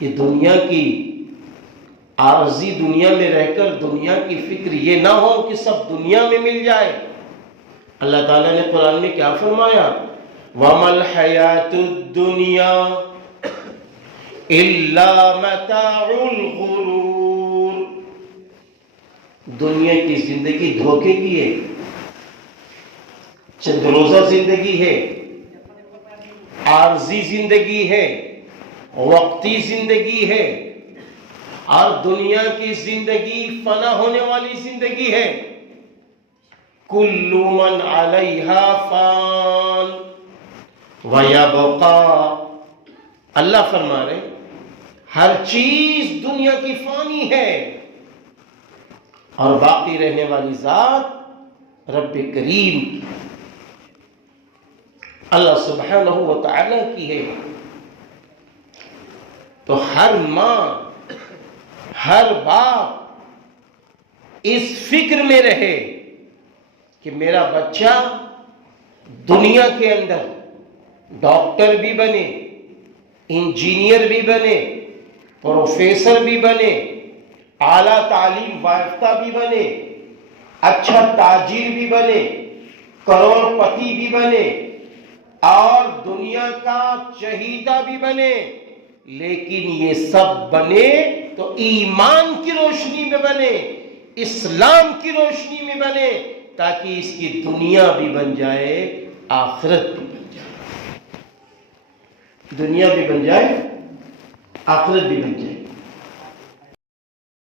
یہ دنیا کی عارضی دنیا میں رہ کر دنیا کی فکر یہ نہ ہو کہ سب دنیا میں مل جائے۔ اللہ تعالیٰ نے قرآن میں کیا فرمایا؟ وَمَا الْحَيَاةُ الدُّنْيَا إِلَّا مَتَاعُ الْغُرُورِ، دنیا کی زندگی دھوکے کی ہے، چند روزہ زندگی ہے، عارضی زندگی ہے، وقتی زندگی ہے، اور دنیا کی زندگی فنا ہونے والی زندگی ہے۔ کُلُّ مَنْ عَلَيْهَا فَانٍ وَيَبْقَى، اللہ فرما رہے ہر چیز دنیا کی فانی ہے اور باقی رہنے والی ذات رب کریم کی، اللہ سبحانہ و تعالی کی ہے۔ تو ہر ماں، ہر باپ اس فکر میں رہے کہ میرا بچہ دنیا کے اندر ڈاکٹر بھی بنے، انجینئر بھی بنے، پروفیسر بھی بنے، اعلیٰ تعلیم یافتہ بھی بنے، اچھا تاجر بھی بنے، کروڑ پتی بھی بنے، اور دنیا کا چہیتا بھی بنے، لیکن یہ سب بنے تو ایمان کی روشنی میں بنے، اسلام کی روشنی میں بنے، تاکہ اس کی دنیا بھی بن جائے، آخرت بھی بن جائے، دنیا بھی بن جائے، آخرت بھی بن جائے۔